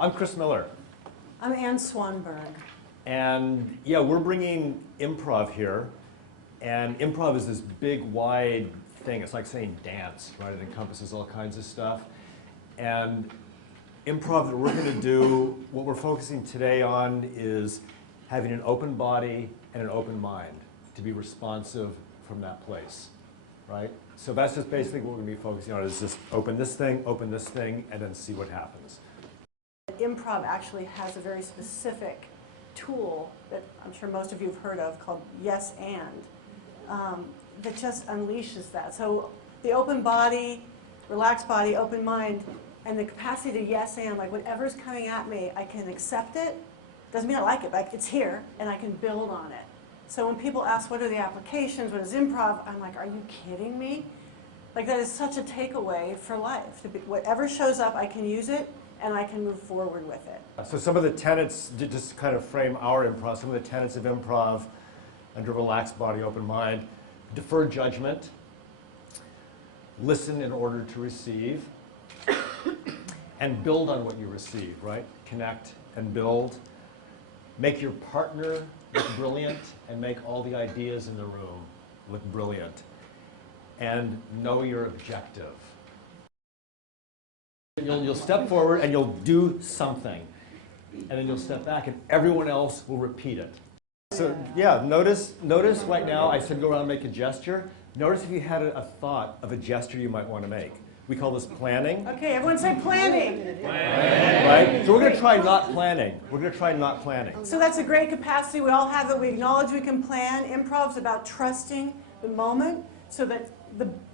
I'm Chris Miller. I'm Ann Swanberg. And yeah, we're bringing improv here. And improv is this big, wide thing. It's like saying dance, right? It encompasses all kinds of stuff. And improv that we're going to do, what we're focusing today on is having an open body and an open mind to be responsive from that place, right? So that's just basically what we're going to be focusing on, is just open this thing, and then see what happens. Improv actually has a very specific tool that I'm sure most of you have heard of called yes and, that just unleashes that. So the open body, relaxed body, open mind, and the capacity to yes and, like whatever's coming at me, I can accept it. Doesn't mean I like it, but it's here, and I can build on it. So when people ask what are the applications, what is improv, I'm like, are you kidding me? Like that is such a takeaway for life. Whatever shows up, I can use it, and I can move forward with it. So some of the tenets, just to kind of frame our improv, some of the tenets of improv under relaxed body, open mind: defer judgment, listen in order to receive, and build on what you receive, right? Connect and build. Make your partner look brilliant, and make all the ideas in the room look brilliant. And know your objective. You'll step forward and you'll do something. And then you'll step back and everyone else will repeat it. So yeah, notice right now I said go around and make a gesture. Notice if you had a thought of a gesture you might want to make. We call this planning. Okay, everyone say planning. Right? So we're going to try not planning. We're going to try not planning. So that's a great capacity. We all have it. We acknowledge we can plan. Improv's about trusting the moment so that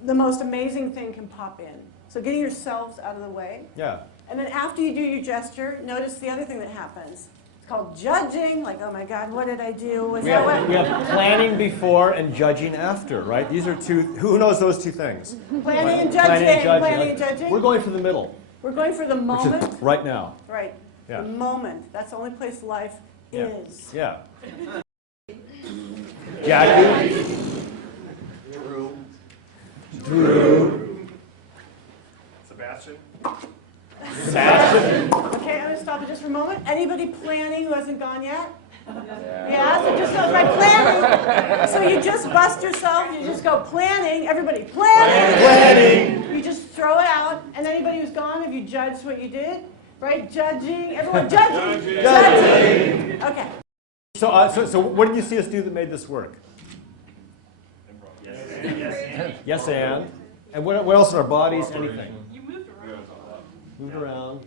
the most amazing thing can pop in. So getting yourselves out of the way. Yeah. And then after you do your gesture, notice the other thing that happens. It's called judging, like, oh my God, what did I do? We have planning before and judging after, right? These are two, who knows those two things? Planning and judging. Planning and judging. We're going for the middle. We're going for the moment. Which is right now. Right. Yeah. The moment. That's the only place life is. Yeah. Jackie. Drew. Sebastian. Okay, I'm going to stop it just for a moment. Anybody planning who hasn't gone yet? Yeah, so just go right planning. So you just bust yourself, you just go planning. Everybody, planning. You just throw it out. And anybody who's gone, have you judged what you did? Right? Judging. Everyone judging. Judging. Okay. So what did you see us do that made this work? Yes, and. And what else in our bodies? Anything. You moved around. Moved around.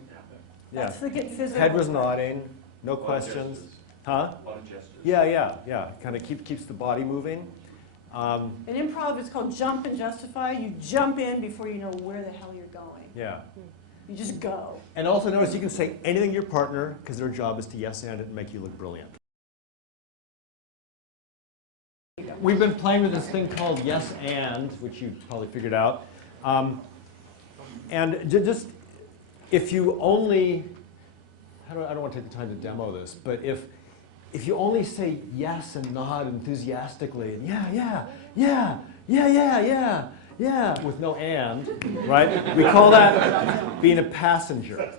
Yeah. That's the get physical. Head was nodding. No questions. Huh? Yeah. Kind of keeps the body moving. In improv, it's called jump and justify. You jump in before you know where the hell you're going. Yeah. You just go. And also notice you can say anything to your partner because their job is to yes and it and make you look brilliant. We've been playing with this thing called yes and, which you probably figured out. And just if you only, I don't want to take the time to demo this, but if you only say yes and nod enthusiastically and yeah, with no and, right? We call that being a passenger.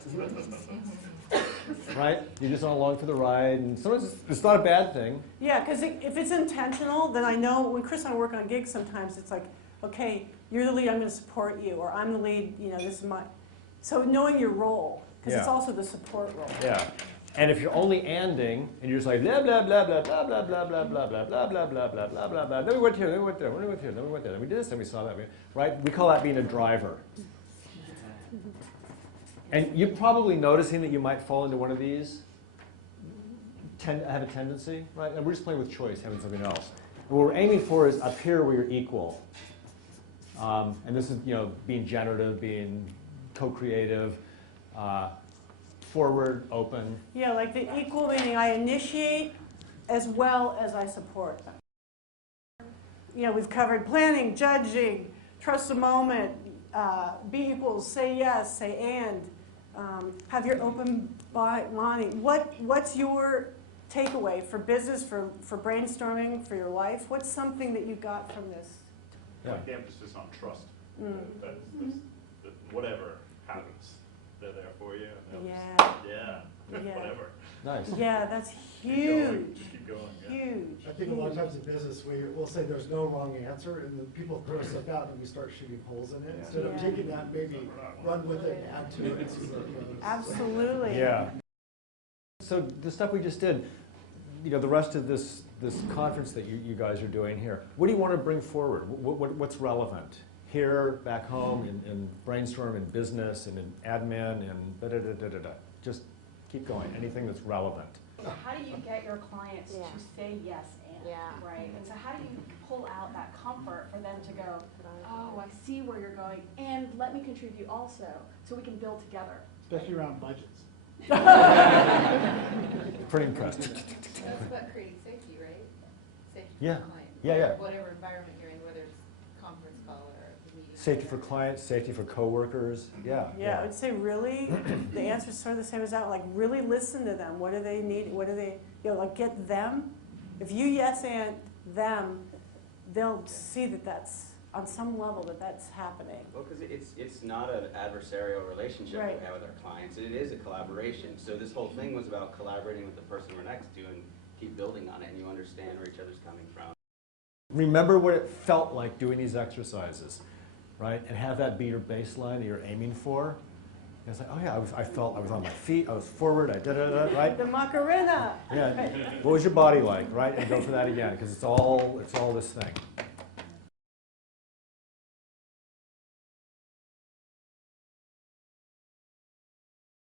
Right? You're just along for the ride, and sometimes it's not a bad thing. Yeah, because if it's intentional, then I know when Chris and I work on gigs, sometimes it's like, okay, you're the lead, I'm going to support you, or I'm the lead, this is my. So knowing your role, because it's also the support role. Yeah. And if you're only anding, and you're just like blah blah blah blah blah blah blah blah blah blah blah blah blah blah blah blah blah. Then we went here, then we went there, then we went here, then we went there, then we did this, then we saw that. Right? We call that being a driver. And you're probably noticing that you might fall into one of these, have a tendency, right? And we're just playing with choice, having something else. And what we're aiming for is up here where you're equal. And this is, being generative, being co-creative, forward, open. Yeah, like the equal meaning I initiate as well as I support. We've covered planning, judging, trust the moment, be equals, say yes, say and. Have your open mind. What's your takeaway for business, for brainstorming, for your life? What's something that you got from this? Like the emphasis on trust. That whatever happens, that they're there for you. And they'll Yeah. just, yeah, Yeah. whatever. Nice. Yeah, that's Keep going, huge, just keep going. Yeah. huge. I think a lot of times in business, we'll say there's no wrong answer, and then people throw stuff out, and we start shooting holes in it. Instead of Yeah. taking that, maybe run with it, and add to it. and see where it goes. Absolutely. Yeah. So the stuff we just did, you know, the rest of this conference that you guys are doing here, what do you want to bring forward? What's relevant here, back home, in brainstorm, in business, and in admin, and da-da-da-da-da-da? Just keep going. Anything that's relevant. How do you get your clients Yeah. to say yes and, Yeah. right? And so how do you pull out that comfort for them to go, oh, I see where you're going, and let me contribute also, so we can build together. Especially around budgets. Pretty impressed. That's about creating safety, right? Safety for Yeah. the client. Yeah, yeah. Whatever environment you're in, whether it's conference call or a meeting. Safety for clients, safety for coworkers. Yeah. Yeah, I would say really, the answer is sort of the same as that. Like really listen to them. What do they need? What do they, you know, like get them. If you yes and them, they'll see that that's on some level that's happening. Well, because it's not an adversarial relationship Right. we have with our clients. It is a collaboration. So this whole thing was about collaborating with the person we're next to and keep building on it, and you understand where each other's coming from. Remember what it felt like doing these exercises, right? And have that be your baseline that you're aiming for. It's like, oh yeah, I felt I was on my feet, I was forward, I da-da-da, right? The Macarena. Yeah. What was your body like, right? And go for that again, because it's all this thing.